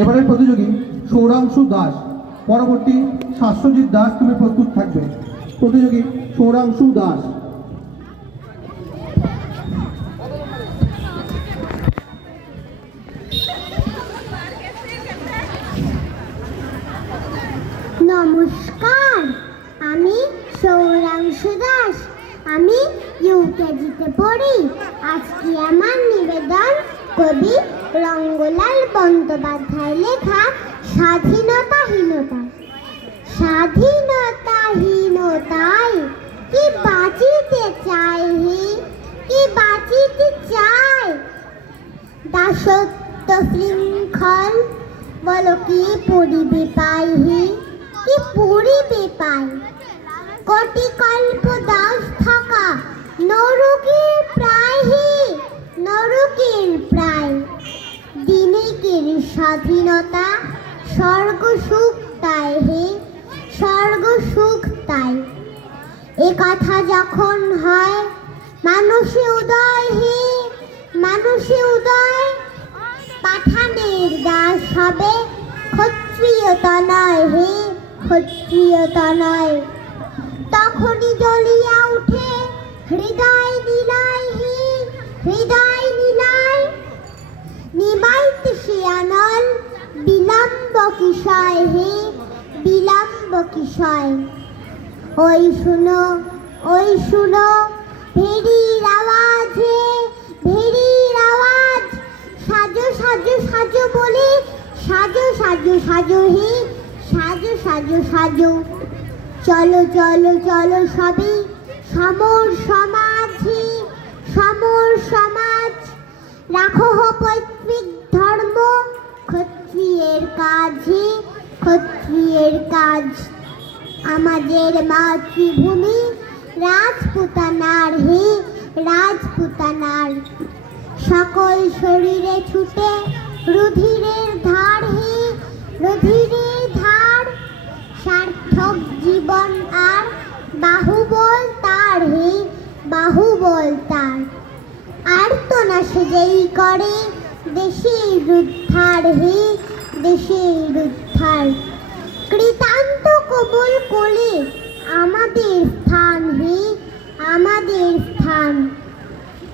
এবারের প্রতিযোগী সৌরাংশু দাস। পরবর্তী শাশ্বজিৎ দাস তুমি প্রস্তুত থাকবে। প্রতিযোগী সৌরাংশু দাস। নমস্কার, আমি সৌরাংশু দাস। আমি ইউকেজিতে পড়ি। আজকে আমার নিবেদন কবি রঙ্গলাল বন্দ্যোপাধ্যায় লেখা স্বাধীনতাহীনতা। স্বাধীনতাহীনতায় কি বাঁচিতে চাই হে? কি বাঁচিতে চাই দাসত্ব শৃঙ্খল বলো কি পড়িবে পাই হে? কি পড়িবে পাই কোটি কল্প দিনেকের স্বাধীনতা, স্বর্গ সুখ তাই হে, স্বর্গ সুখ তাই। এ কথা যখন হয়, মানুষে উদয় হে, মানুষে উদয়। পাঠানের দাস হবে ক্ষত্রিয়তা নয় হে ক্ষত্রিয়তা নয় তখনই জ্বলিয়া উঠে, হৃদয় নীলায় হে, হৃদয় নীলায়। আনল বিলম্ব কিশয় হে? বিলম্ব কিশয় ওই শুনো ওই শুনো ভেড়ির আওয়াজ হে ভেড়ির আওয়াজ। সাজো সাজো সাজো বলে, সাজো সাজো সাজো হে, সাজো সাজো সাজো। চলো চলো চলো সবে, সমর সমাজ হে, সমর সমাজ। রাখো পৈতৃক ক্ষত্রিয়ের কাজ ক্ষত্রিয়ের কাজ। আমাদের মাতৃভূমি রাজপুতানার হে, রাজপুতানার। সকল শরীরে ছুটে রুধিরের ধার হে, রুধিরের ধার। সার্থক জীবন আর বাহুবল তার হে, বাহুবল তার। আর তো না সে যেই করে দেশের উদ্ধার হে দেশের উদ্ধার কৃতান্ত কবল কোলে, আমাদের স্থান হে, আমাদের স্থান।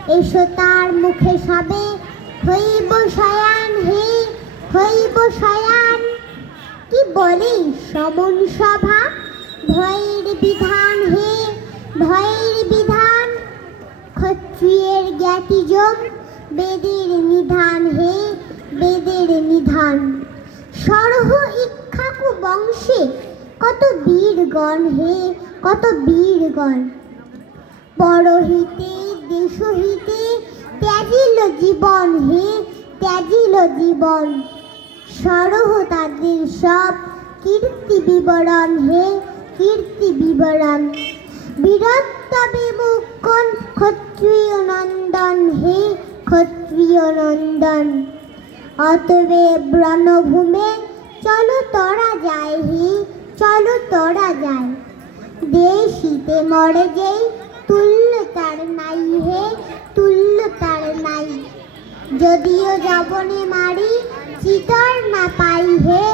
এসো তার মুখে সবে, হইব শয়ান হে, হইব শয়ান। কি বলে সমন সভা? ভয়ের বিধান হে, ভয়ের বিধান। ক্ষত্রিয়ের জ্ঞাতিজম বেদের নিধান হে, বেদের নিধান। সরহ ইক্ষাকু বংশে কত বীরগণ হে, কত বীরগণ। পরহিতে, দেশহিতে ত্যাজিল জীবন হে, ত্যাজিল জীবন। সরহ তাদের সব কীর্তি বিবরণ হে, কীর্তি বিবরণ। বীরত্ব মুক্ষণ ক্ষত্রিয় নন্দন হে ক্ষত্রিয় নন্দন অতএব রণভূমে চলো তরা যায় হে, চলো তরা যায় দেশিতে মরে যেই তুল্য তার নাই হে, তুল্য তার নাই। যদিও যাবনে মারি, চিতর না পাই হে,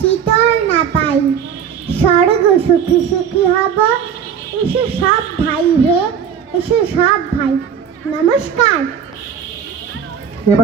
চিতর না পাই। স্বর্গ সুখী সুখী হব, এসে সব ভাই হে, এসে সব ভাই। নমস্কার। yeah